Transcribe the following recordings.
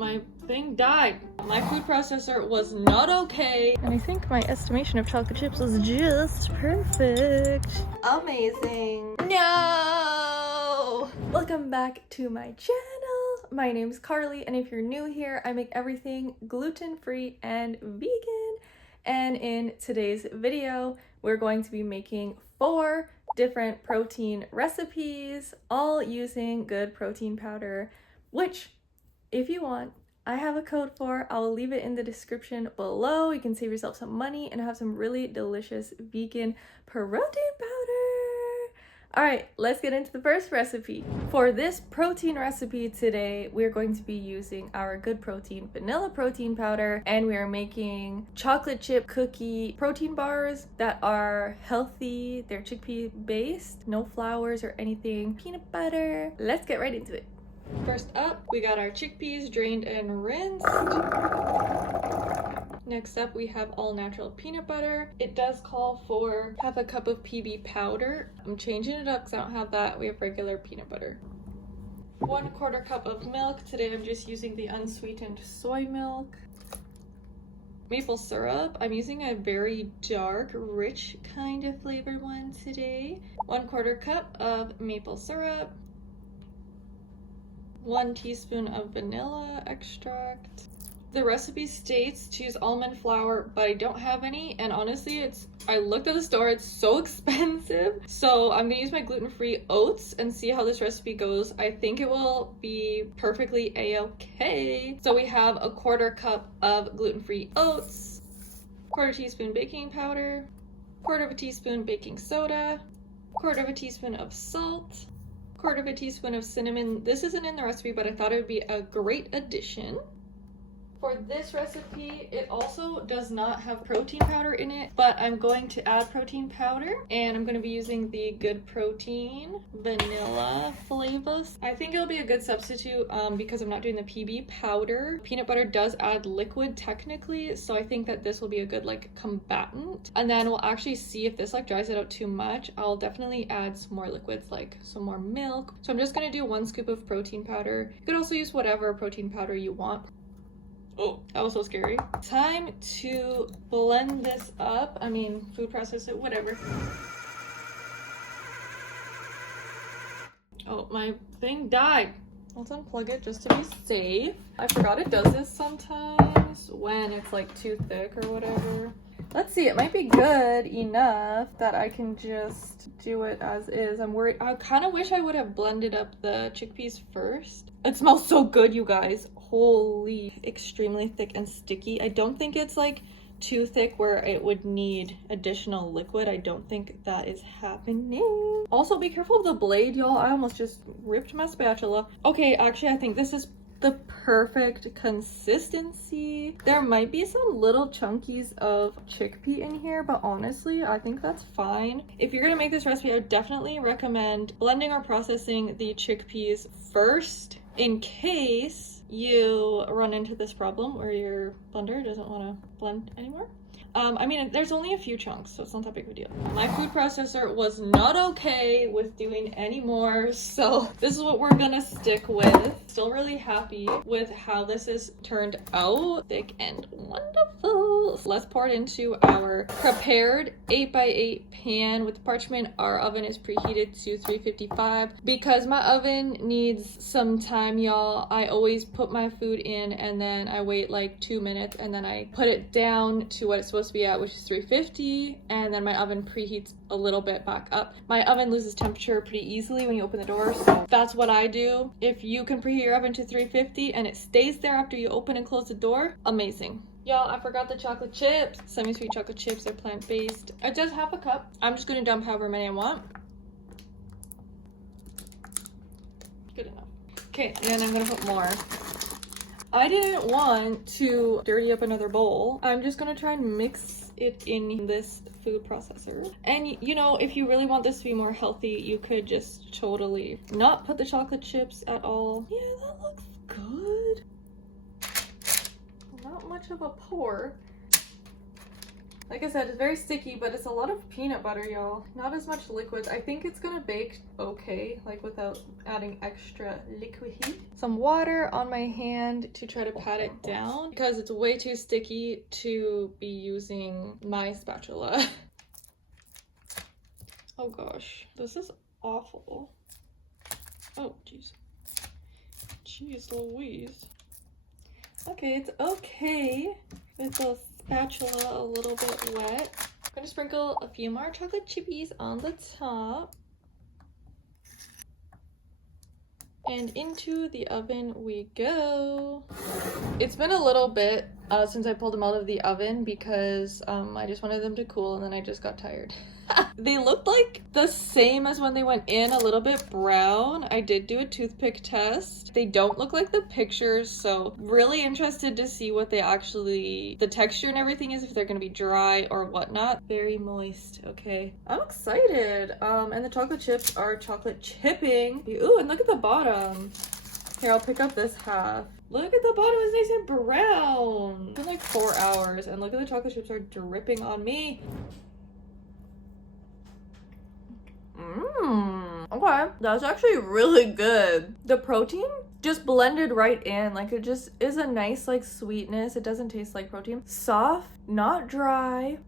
my thing died. My food processor was not okay. And I think my estimation of chocolate chips was just perfect. Amazing. No! Welcome back to my channel. My name's Carly, and if you're new here, I make everything gluten-free and vegan. And in today's video, we're going to be making 4 different protein recipes, all using good protein powder, which, if you want, I have a code for. I'll leave it in the description below. You can save yourself some money and have some really delicious vegan protein powder. All right, let's get into the first recipe. For this protein recipe today, we're going to be using our Good Protein vanilla protein powder, and we are making chocolate chip cookie protein bars that are healthy. They're chickpea based, no flours or anything, peanut butter. Let's get right into it. First up, we got our chickpeas drained and rinsed. Next up, we have all natural peanut butter. It does call for half a cup of PB powder. I'm changing it up because I don't have that. We have regular peanut butter. 1/4 cup of milk. Today I'm just using the unsweetened soy milk. Maple syrup. I'm using a very dark, rich kind of flavored one today. 1/4 cup of maple syrup. 1 teaspoon of vanilla extract. The recipe states to use almond flour, but I don't have any, and honestly, I looked at the store, it's so expensive. So I'm gonna use my gluten-free oats and see how this recipe goes. I think it will be perfectly a-okay. So we have 1/4 cup of gluten-free oats, 1/4 teaspoon baking powder, 1/4 teaspoon baking soda, 1/4 teaspoon of salt, 1/4 teaspoon of cinnamon. This isn't in the recipe, but I thought it would be a great addition. For this recipe, it also does not have protein powder in it, but I'm going to add protein powder, and I'm going to be using the Good Protein vanilla flavors. I think it'll be a good substitute because I'm not doing the PB powder. Peanut butter does add liquid technically, so I think that this will be a good combatant. And then we'll actually see if this dries it out too much. I'll definitely add some more liquids, like some more milk. So I'm just going to do 1 scoop of protein powder. You could also use whatever protein powder you want. Oh, that was so scary. Time to blend this up. I mean, food processor, whatever. Oh, my thing died. Let's unplug it just to be safe. I forgot it does this sometimes when it's too thick or whatever. Let's see, it might be good enough that I can just do it as is. I'm worried. I kind of wish I would have blended up the chickpeas first. It smells so good, you guys. Holy, extremely thick and sticky. I don't think it's too thick where it would need additional liquid. I don't think that is happening. Also, be careful of the blade, y'all. I almost just ripped my spatula. Okay, actually, I think this is the perfect consistency. There might be some little chunkies of chickpea in here, but honestly, I think that's fine. If you're gonna make this recipe, I would definitely recommend blending or processing the chickpeas first in case you run into this problem where your blender doesn't want to blend anymore. I mean, there's only a few chunks, so it's not that big of a deal. My food processor was not okay with doing any more, so this is what we're gonna stick with. Still really happy with how this is turned out. Thick and wonderful. So let's pour it into our prepared 8x8 pan with parchment. Our oven is preheated to 355. Because my oven needs some time, y'all, I always put my food in and then I wait 2 minutes and then I put it down to what it's supposed to be at, which is 350, and then my oven preheats a little bit back up. My oven loses temperature pretty easily when you open the door, so that's what I do. If you can preheat your oven to 350 and it stays there after you open and close the door, amazing. Y'all, I forgot the chocolate chips. Semi-sweet chocolate chips are plant-based. It does half a cup. I'm just gonna dump however many I want. Good enough. Okay, and I'm gonna put more. I didn't want to dirty up another bowl. I'm just gonna try and mix it in this food processor. And you know, if you really want this to be more healthy, you could just totally not put the chocolate chips at all. Yeah, that looks good. Not much of a pour. Like I said, it's very sticky, but it's a lot of peanut butter, y'all. Not as much liquids. I think it's gonna bake okay, like without adding extra liquidy. Some water on my hand to try to pat it down because it's way too sticky to be using my spatula. Oh gosh, this is awful. Oh, jeez. Jeez Louise. Okay, it's okay with the spatula a little bit wet. I'm gonna sprinkle a few more chocolate chippies on the top. And into the oven we go. It's been a little bit since I pulled them out of the oven because I just wanted them to cool and then I just got tired. They looked like the same as when they went in, a little bit brown. I did do a toothpick test. They don't look like the pictures, so really interested to see what they actually, the texture and everything is, if they're gonna be dry or whatnot. Very moist, okay. I'm excited. And the chocolate chips are chocolate chipping. Ooh, and look at the bottom. Here, I'll pick up this half. Look at the bottom, it's nice and brown. It's been like 4 hours, and look at the chocolate chips are dripping on me. Okay, that's actually really good. The protein just blended right in, like it just is a nice like sweetness. It doesn't taste like protein. Soft, not dry.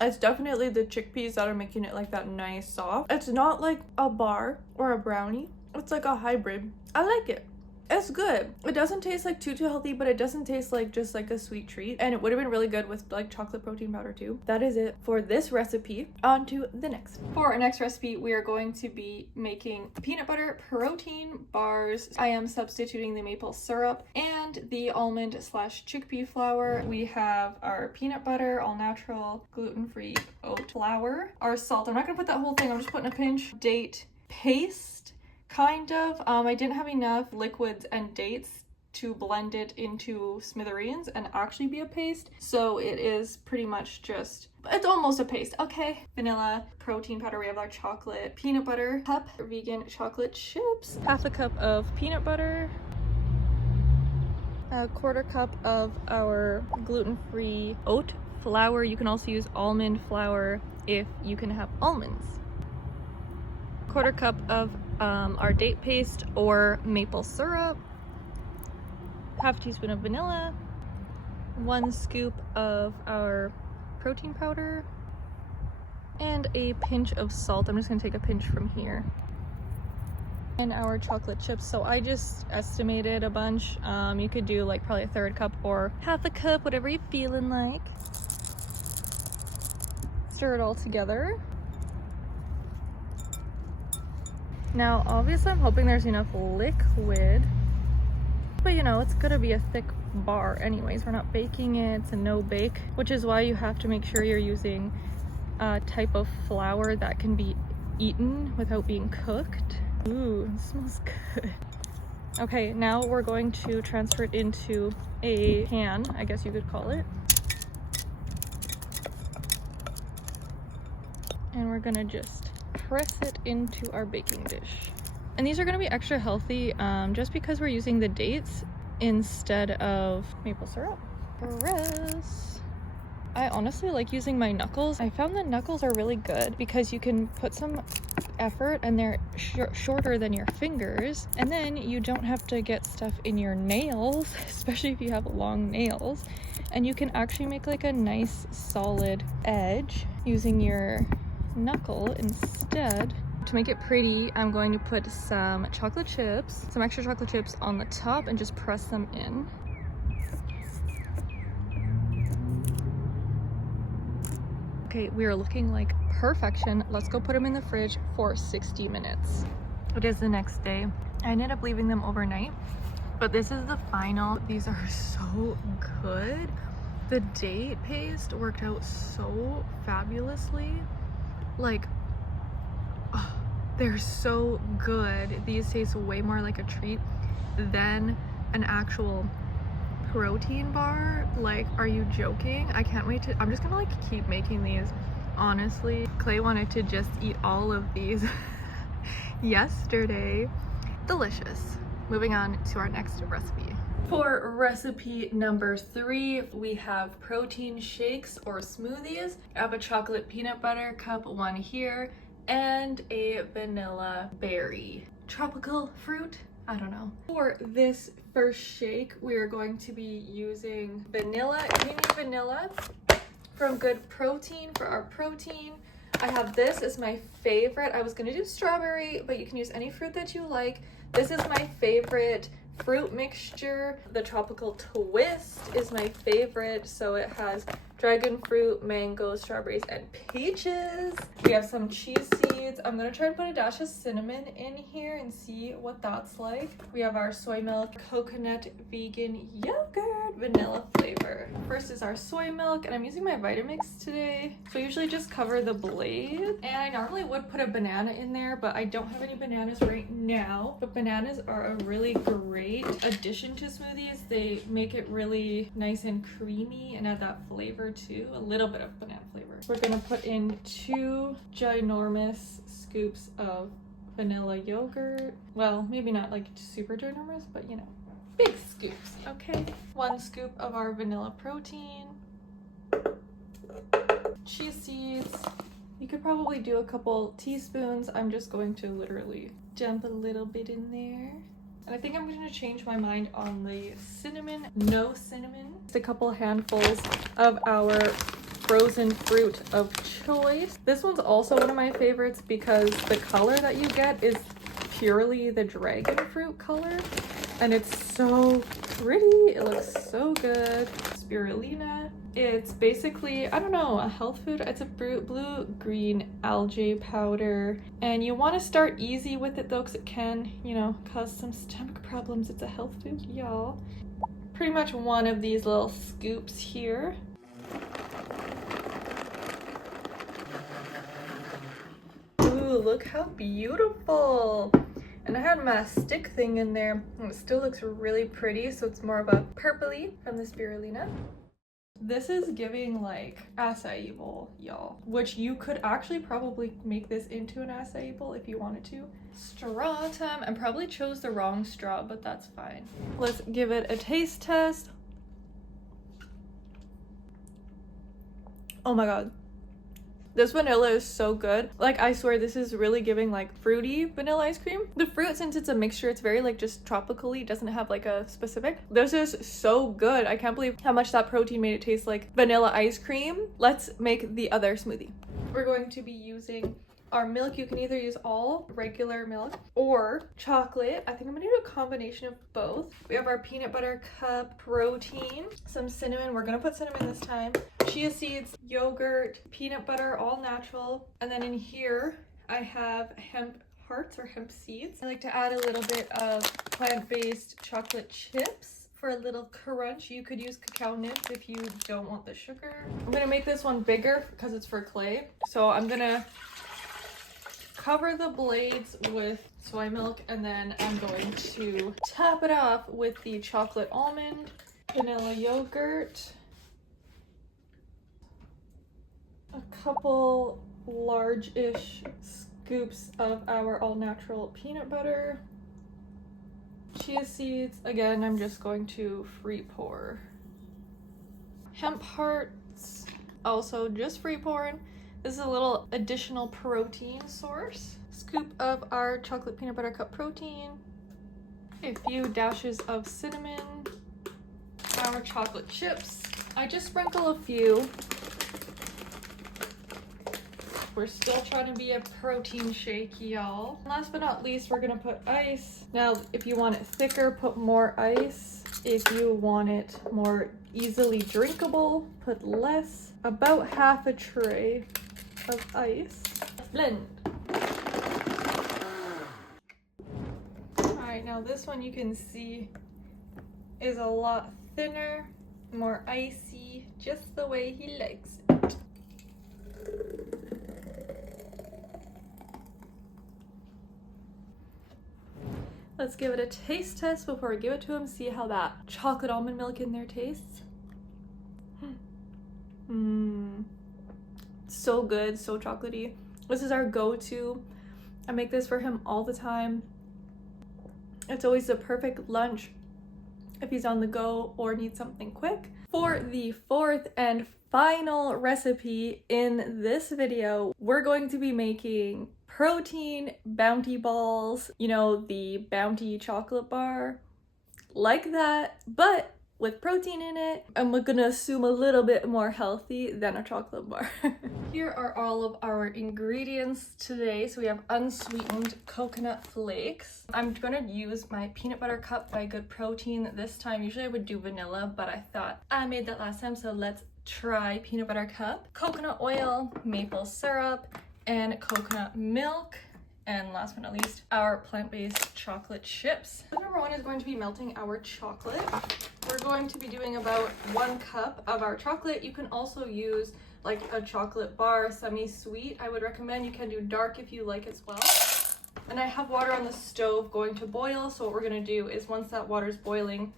It's definitely the chickpeas that are making it like that nice soft. It's not like a bar or a brownie. It's like a hybrid. I like it. It's good. It doesn't taste like too healthy, but it doesn't taste like just like a sweet treat. And it would have been really good with like chocolate protein powder too. That is it for this recipe. On to the next. For our next recipe, we are going to be making peanut butter protein bars. I am substituting the maple syrup and the almond / chickpea flour. We have our peanut butter, all natural, gluten-free oat flour. Our salt, I'm not gonna put that whole thing, I'm just putting a pinch. Date paste. Kind of. I didn't have enough liquids and dates to blend it into smithereens and actually be a paste. So it is pretty much just, it's almost a paste. Okay. Vanilla, protein powder. We have our chocolate, peanut butter, cup, vegan chocolate chips, half a cup of peanut butter, a quarter cup of our gluten-free oat flour. You can also use almond flour if you can have almonds. Quarter cup of our date paste or maple syrup, half teaspoon of vanilla, 1 scoop of our protein powder, and a pinch of salt. I'm just gonna take a pinch from here. And our chocolate chips. So I just estimated a bunch. You could do like probably a 1/3 cup or half a cup, whatever you're feeling like. Stir it all together. Now, obviously I'm hoping there's enough liquid, but you know, it's gonna be a thick bar anyways. We're not baking it, it's a no bake, which is why you have to make sure you're using a type of flour that can be eaten without being cooked. Ooh, it smells good. Okay, now we're going to transfer it into a pan, I guess you could call it. And we're gonna just press it into our baking dish. And these are going to be extra healthy just because we're using the dates instead of maple syrup. Press. I honestly like using my knuckles. I found the knuckles are really good because you can put some effort and they're shorter than your fingers, and then you don't have to get stuff in your nails, especially if you have long nails, and you can actually make like a nice solid edge using your knuckle instead. To make it pretty, I'm going to put some chocolate chips, some extra chocolate chips on the top and just press them in. Okay, we are looking like perfection. Let's go put them in the fridge for 60 minutes. It is the next day. I ended up leaving them overnight, but this is the final. These are so good. The date paste worked out so fabulously. Like, oh, they're so good. These taste way more like a treat than an actual protein bar. Like, are you joking? I can't wait to, I'm just gonna like keep making these. Honestly, Clay wanted to just eat all of these yesterday. Delicious. Moving on to our next recipe. For recipe number 3, we have protein shakes or smoothies. I have a chocolate peanut butter cup, one here, and a vanilla berry. Tropical fruit? I don't know. For this first shake, we are going to be using vanilla, creamy vanilla from Good Protein for our protein. I have this as my favorite. I was gonna do strawberry, but you can use any fruit that you like. This is my favorite fruit mixture. The tropical twist is my favorite, so it has dragon fruit, mango, strawberries, and peaches. We have some cheese seeds. I'm gonna try and put a dash of cinnamon in here and see what that's like. We have our soy milk, coconut, vegan yogurt, vanilla flavor. First is our soy milk, and I'm using my Vitamix today. So I usually just cover the blade, and I normally would put a banana in there, but I don't have any bananas right now. But bananas are a really great addition to smoothies. They make it really nice and creamy and add that flavor too, a little bit of banana flavor. We're gonna put in 2 ginormous scoops of vanilla yogurt. Well, maybe not like super ginormous, but you know, big scoops. Okay, 1 scoop of our vanilla protein, chia seeds. You could probably do a couple teaspoons. I'm just going to literally dump a little bit in there. And I think I'm going to change my mind on the cinnamon. No cinnamon. Just a couple handfuls of our frozen fruit of choice. This one's also one of my favorites because the color that you get is purely the dragon fruit color. And it's so pretty. It looks so good. Spirulina. It's basically, I don't know, a health food. It's a blue-green algae powder. And you want to start easy with it though, because it can, you know, cause some stomach problems. It's a health food, y'all. Pretty much 1 of these little scoops here. Ooh, look how beautiful. And I had my stick thing in there, and it still looks really pretty, so it's more of a purpley from the spirulina. This is giving like acai bowl, y'all, which you could actually probably make this into an acai bowl if you wanted to. Straw time. I probably chose the wrong straw, but that's fine. Let's give it a taste test. Oh my god. This vanilla is so good. Like, I swear this is really giving like fruity vanilla ice cream. The fruit, since it's a mixture, it's very like just tropically, it doesn't have like a specific. This is so good. I can't believe how much that protein made it taste like vanilla ice cream. Let's make the other smoothie. We're going to be using our milk. You can either use all regular milk or chocolate. I think I'm gonna do a combination of both. We have our peanut butter cup, protein, some cinnamon. We're gonna put cinnamon this time. Chia seeds, yogurt, peanut butter, all natural. And then in here, I have hemp hearts or hemp seeds. I like to add a little bit of plant-based chocolate chips for a little crunch. You could use cacao nibs if you don't want the sugar. I'm gonna make this one bigger because it's for clay. So I'm gonna cover the blades with soy milk, and then I'm going to top it off with the chocolate almond, vanilla yogurt, a couple large-ish scoops of our all-natural peanut butter, chia seeds. Again, I'm just going to free pour. Hemp hearts, also just free pouring. This is a little additional protein source. Scoop of our chocolate peanut butter cup protein, a few dashes of cinnamon, our chocolate chips. I just sprinkle a few. We're still trying to be a protein shake, y'all. Last but not least, we're gonna put ice. Now, if you want it thicker, put more ice. If you want it more easily drinkable, put less. About half a tray of ice. Blend. Alright, now this one you can see is a lot thinner, more icy, just the way he likes it. Let's give it a taste test before I give it to him, see how that chocolate almond milk in there tastes. So good, so chocolatey. This is our go-to. I make this for him all the time. It's always the perfect lunch if he's on the go or needs something quick. For the fourth and final recipe in this video, we're going to be making protein bounty balls. You know, the bounty chocolate bar, like that, but with protein in it. And we're gonna assume a little bit more healthy than a chocolate bar. Here are all of our ingredients today. So we have unsweetened coconut flakes. I'm gonna use my peanut butter cup by Good Protein this time. Usually I would do vanilla, but I thought I made that last time, so let's try peanut butter cup. Coconut oil, maple syrup, and coconut milk. And last but not least, our plant-based chocolate chips. Number one is going to be melting our chocolate. We're going to be doing about 1 cup of our chocolate. You can also use like a chocolate bar, semi-sweet. I would recommend. You can do dark if you like as well. And I have water on the stove going to boil. So what we're gonna do is once that water's boiling,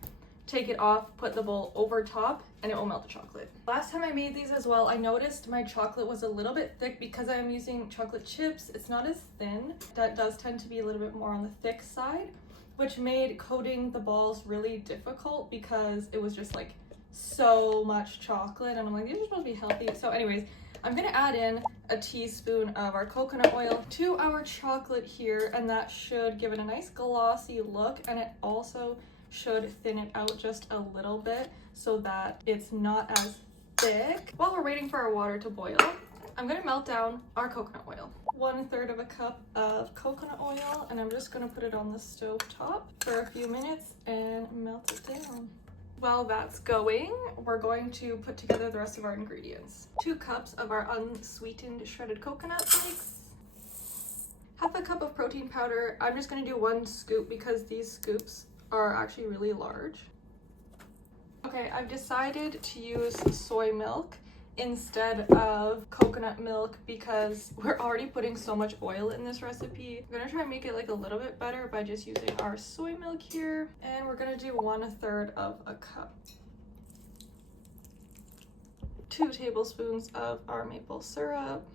take it off, put the bowl over top, and it will melt the chocolate. Last time I made these as well, I noticed my chocolate was a little bit thick because I'm using chocolate chips. It's not as thin. That does tend to be a little bit more on the thick side, which made coating the balls really difficult because it was just like so much chocolate, and I'm like, these are supposed to be healthy. So anyways, I'm gonna add in a teaspoon of our coconut oil to our chocolate here, and that should give it a nice glossy look, and it also should thin it out just a little bit so that it's not as thick. While we're waiting for our water to boil, I'm gonna melt down our coconut oil. 1/3 of a cup of coconut oil, and I'm just gonna put it on the stove top for a few minutes and melt it down. While that's going, we're going to put together the rest of our ingredients. 2 cups of our unsweetened shredded coconut flakes. 1/2 cup of protein powder. I'm just gonna do 1 scoop because these scoops are actually really large. Okay, I've decided to use soy milk instead of coconut milk because we're already putting so much oil in this recipe. I'm gonna try and make it like a little bit better by just using our soy milk here, and we're gonna do 1/3 of a cup. 2 tablespoons of our maple syrup.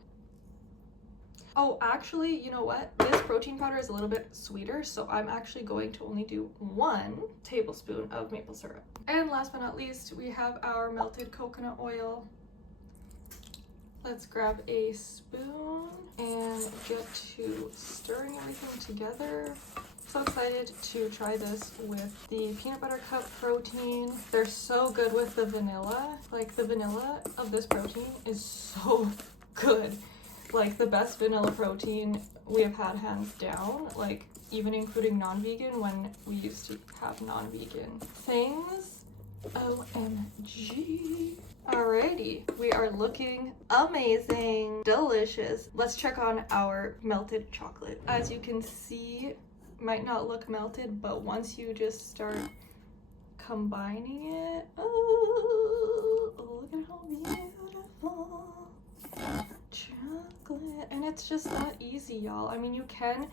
Oh, actually, you know what? This protein powder is a little bit sweeter, so I'm actually going to only do 1 tablespoon of maple syrup. And last but not least, we have our melted coconut oil. Let's grab a spoon and get to stirring everything together. So excited to try this with the peanut butter cup protein. They're so good with the vanilla. Like, the vanilla of this protein is so good. Like, the best vanilla protein we have had hands down, like even including non-vegan when we used to have non-vegan things. OMG. Alrighty, we are looking amazing, delicious. Let's check on our melted chocolate. As you can see, might not look melted, but once you just start combining it, oh, look at how beautiful. Chocolate, and it's just that easy, y'all. I mean, you can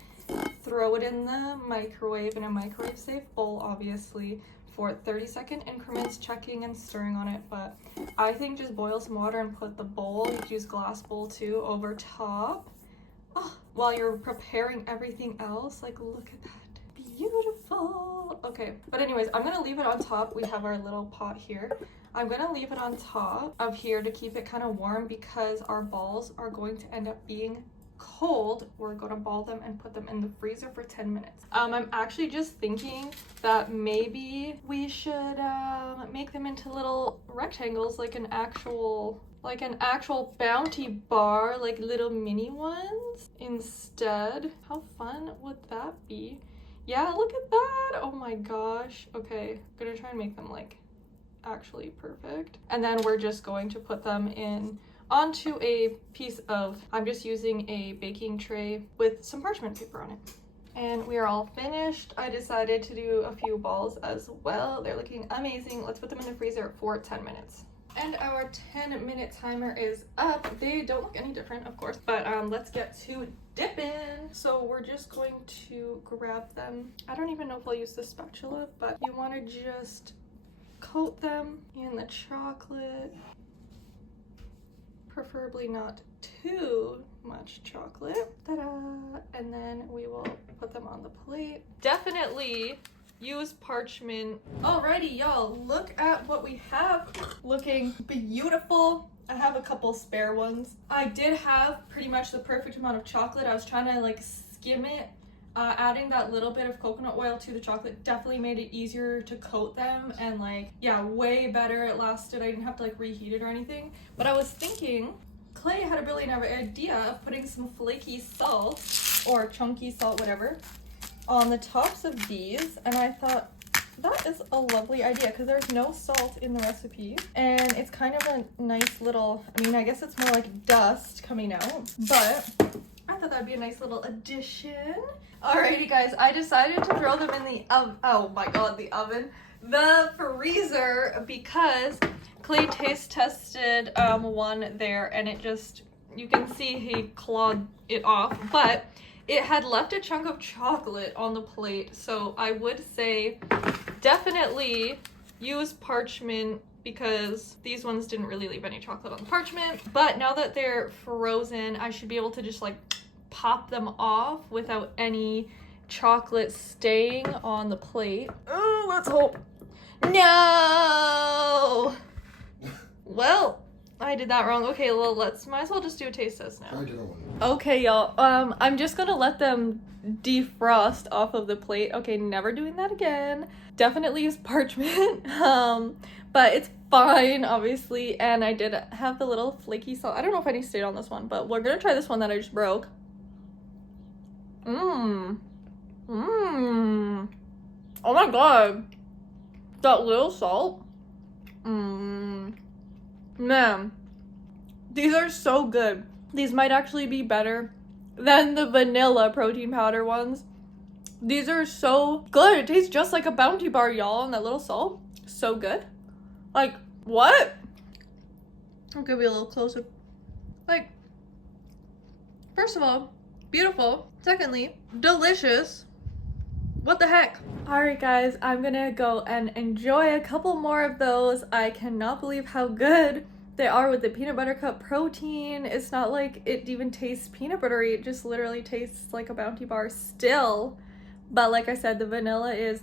throw it in the microwave, in a microwave safe bowl, obviously, for 30-second increments, checking and stirring on it, but I think just boil some water and put the bowl, you could use glass bowl too, over top. Oh, while you're preparing everything else, like, look at that, beautiful. Okay, but anyways, I'm gonna leave it on top. We have our little pot here. I'm gonna leave it on top of here to keep it kind of warm because our balls are going to end up being cold. We're gonna ball them and put them in the freezer for 10 minutes. I'm actually just thinking that maybe we should make them into little rectangles, like an actual bounty bar, like little mini ones instead. How fun would that be? Yeah, look at that. Oh my gosh. Okay, I'm gonna try and make them like actually perfect, and then we're just going to put them in onto a piece of, I'm just using a baking tray with some parchment paper on it. And we are all finished. I decided to do a few balls as well. They're looking amazing. Let's put them in the freezer for 10 minutes. And our 10-minute timer is up. They don't look any different, of course, but let's get to dipping. So we're just going to grab them. I don't even know if I'll use the spatula, but you want to just coat them in the chocolate, preferably not too much chocolate. Ta-da! And then we will put them on the plate. Definitely use parchment. Alrighty, y'all, look at what we have. Looking beautiful. I have a couple spare ones. I did have pretty much the perfect amount of chocolate. I was trying to like skim it. Adding that little bit of coconut oil to the chocolate definitely made it easier to coat them, and like, yeah, way better. It lasted. I didn't have to like reheat it or anything. But I was thinking, Clay had a brilliant idea of putting some flaky salt or chunky salt, whatever, on the tops of these, and I thought that is a lovely idea because there's no salt in the recipe, and it's kind of a nice little, I mean, I guess it's more like dust coming out, but I thought that'd be a nice little addition. Alrighty guys, I decided to throw them in the oven. Oh my god, the oven. The freezer, because Clay taste tested one there, and it just, you can see he clawed it off, but it had left a chunk of chocolate on the plate. So I would say definitely use parchment, because these ones didn't really leave any chocolate on the parchment. But now that they're frozen, I should be able to just like pop them off without any chocolate staying on the plate. Oh, let's hope. No! Well, I did that wrong. Okay, well, might as well just do a taste test now. Okay, y'all. I'm just gonna let them defrost off of the plate. Okay, never doing that again. Definitely use parchment. But it's fine, obviously. And I did have the little flaky salt. I don't know if any stayed on this one, but we're gonna try this one that I just broke. Oh my god. That little salt. Man, these are so good. These might actually be better than the vanilla protein powder ones. These are so good. It tastes just like a Bounty bar, y'all, and that little salt. So good. Like, what? I'll give you a little closer. Like, first of all, beautiful. Secondly, delicious. What the heck? Alright guys, I'm gonna go and enjoy a couple more of those. I cannot believe how good they are with the peanut butter cup protein. It's not like it even tastes peanut buttery, it just literally tastes like a Bounty bar still. But like I said, the vanilla is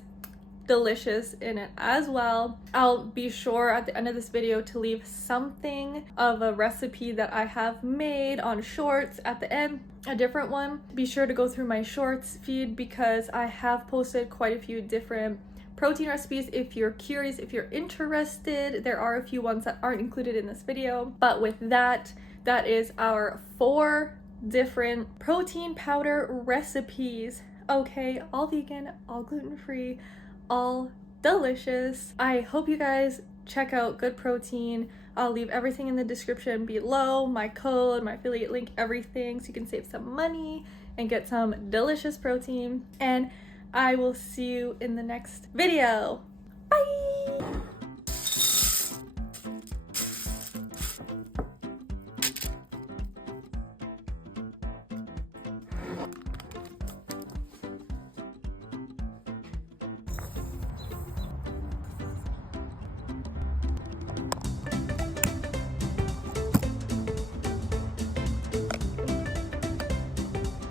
delicious in it as well. I'll be sure at the end of this video to leave something of a recipe that I have made on shorts at the end, a different one. Be sure to go through my shorts feed because I have posted quite a few different protein recipes. If you're curious, if you're interested, there are a few ones that aren't included in this video. But with that, that is our 4 different protein powder recipes. Okay, all vegan, all gluten-free, all delicious. I hope you guys check out Good Protein. I'll leave everything in the description below, my code, my affiliate link, everything, so you can save some money and get some delicious protein. And I will see you in the next video. Bye!